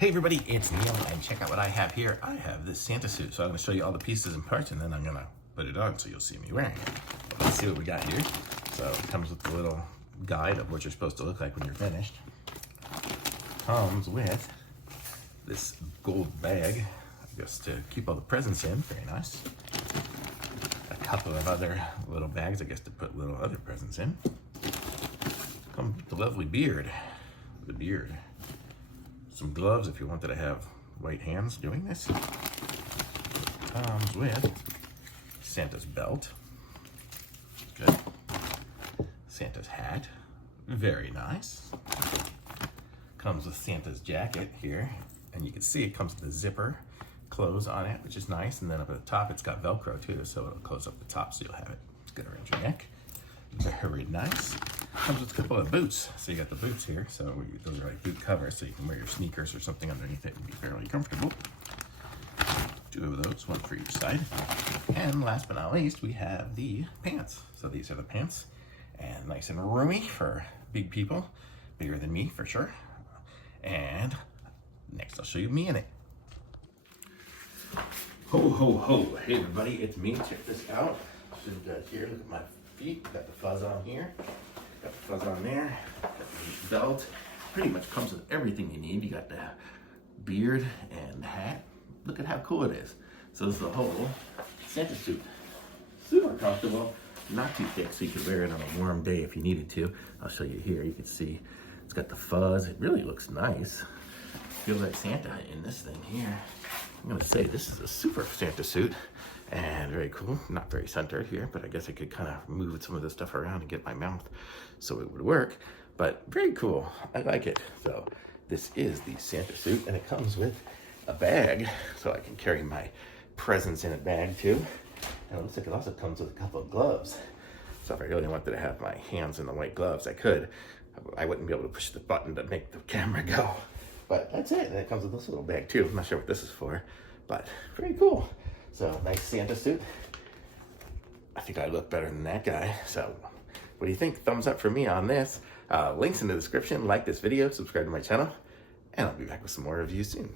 Hey everybody, it's Neil, and check out what I have here. I have this Santa suit, so I'm going to show you all the pieces and parts, and then I'm going to put it on so you'll see me wearing it. But let's see what we got here. So it comes with a little guide of what you're supposed to look like when you're finished. Comes with this gold bag, I guess to keep all the presents in. Very nice. A couple of other little bags, I guess to put little other presents in. Comes with the lovely beard. The beard. Some gloves if you wanted to have white hands doing this. Comes with Santa's belt. Good. Santa's hat. Very nice. Comes with Santa's jacket here. And you can see it comes with a zipper close on it, which is nice. And then up at the top, it's got Velcro too, so it'll close up the top so you'll have it. It's good around your neck. Very nice. Comes with a couple of boots. So you got the boots here. So those are like boot covers, so you can wear your sneakers or something underneath it and be fairly comfortable. 2 of those, 1 for each side. And last but not least, we have the pants. So these are the pants, and nice and roomy for big people, bigger than me for sure. And next I'll show you me in it. Ho, ho, ho. Hey everybody, it's me. Check this out. Here, look at my feet. Got the fuzz on here. Got the fuzz on there. Got the belt. Pretty much comes with everything you need. You got the beard and the hat. Look at how cool it is. So this is the whole Santa suit. Super comfortable. Not too thick, so you could wear it on a warm day if you needed to. I'll show you here. You can see it's got the fuzz. It really looks nice. Feels like Santa in this thing here. I'm gonna say this is a super Santa suit and very cool. Not very centered here, but I guess I could kind of move some of this stuff around and get my mouth so it would work, but very cool. I like it. So this is the Santa suit, and it comes with a bag so I can carry my presents in a bag too. And it looks like it also comes with a couple of gloves. So if I really wanted to have my hands in the white gloves, I could. I wouldn't be able to push the button to make the camera go. But that's it, and it comes with this little bag too. I'm not sure what this is for, but very cool. So nice Santa suit. I think I look better than that guy. So what do you think? Thumbs up for me on this. Links in the description. Like this video, subscribe to my channel, and I'll be back with some more reviews soon.